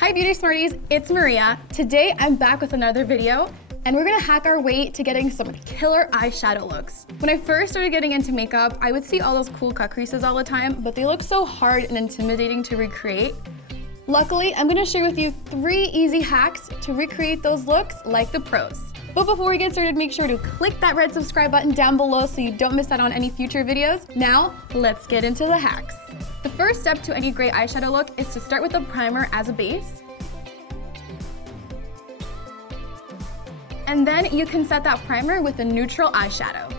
Hi Beauty Smarties, it's Maria. Today I'm back with another video and we're gonna hack our way to getting some killer eyeshadow looks. When I first started getting into makeup, I would see all those cool cut creases all the time, but they look so hard and intimidating to recreate. Luckily, I'm gonna share with you 3 easy hacks to recreate those looks like the pros. But before we get started, make sure to click that red subscribe button down below so you don't miss out on any future videos. Now, let's get into the hacks. The first step to any great eyeshadow look is to start with a primer as a base. And then you can set that primer with a neutral eyeshadow.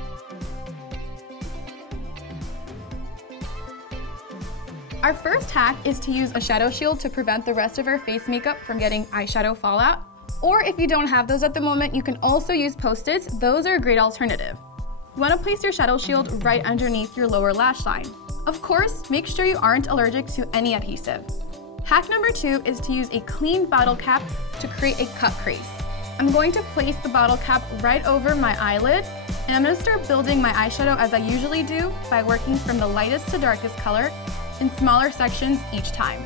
Our first hack is to use a shadow shield to prevent the rest of our face makeup from getting eyeshadow fallout. Or if you don't have those at the moment, you can also use Post-its. Those are a great alternative. You want to place your shadow shield right underneath your lower lash line. Of course, make sure you aren't allergic to any adhesive. Hack number 2 is to use a clean bottle cap to create a cut crease. I'm going to place the bottle cap right over my eyelid, and I'm going to start building my eyeshadow as I usually do by working from the lightest to darkest color in smaller sections each time.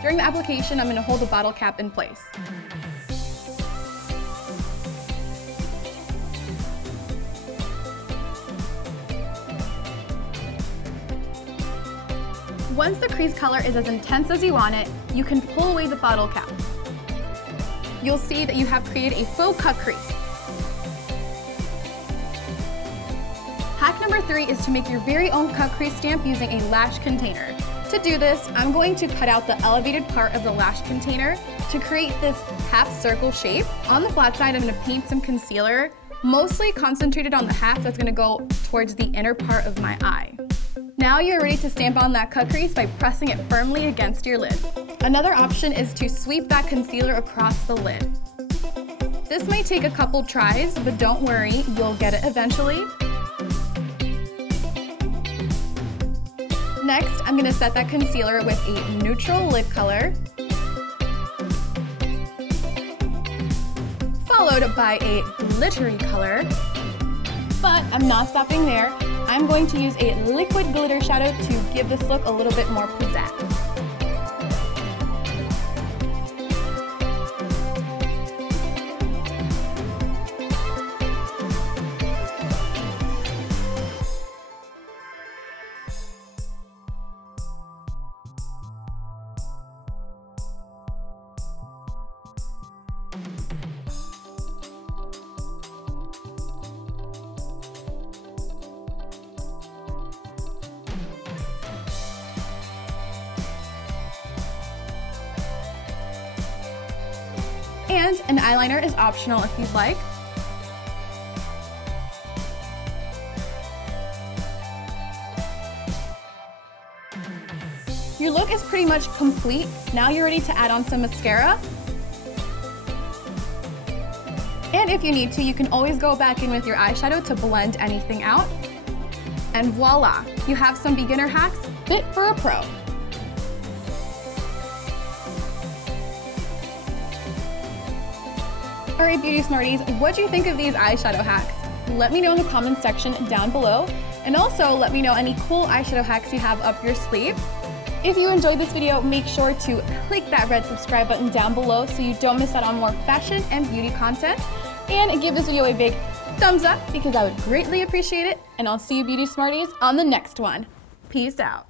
During the application, I'm going to hold the bottle cap in place. Once the crease color is as intense as you want it, you can pull away the bottle cap. You'll see that you have created a faux cut crease. Hack number 3 is to make your very own cut crease stamp using a lash container. To do this, I'm going to cut out the elevated part of the lash container to create this half circle shape. On the flat side, I'm going to paint some concealer, mostly concentrated on the half that's going to go towards the inner part of my eye. Now you're ready to stamp on that cut crease by pressing it firmly against your lid. Another option is to sweep that concealer across the lid. This might take a couple tries, but don't worry, you'll get it eventually. Next, I'm going to set that concealer with a neutral lid color, followed by a glittery color. But I'm not stopping there. I'm going to use a liquid glitter shadow to give this look a little bit more pizzazz. And an eyeliner is optional if you'd like. Your look is pretty much complete. Now you're ready to add on some mascara. And if you need to, you can always go back in with your eyeshadow to blend anything out. And voila, you have some beginner hacks fit for a pro. Alright Beauty Smarties, what do you think of these eyeshadow hacks? Let me know in the comments section down below, and also let me know any cool eyeshadow hacks you have up your sleeve. If you enjoyed this video, make sure to click that red subscribe button down below so you don't miss out on more fashion and beauty content, and give this video a big thumbs up because I would greatly appreciate it, and I'll see you Beauty Smarties on the next one. Peace out.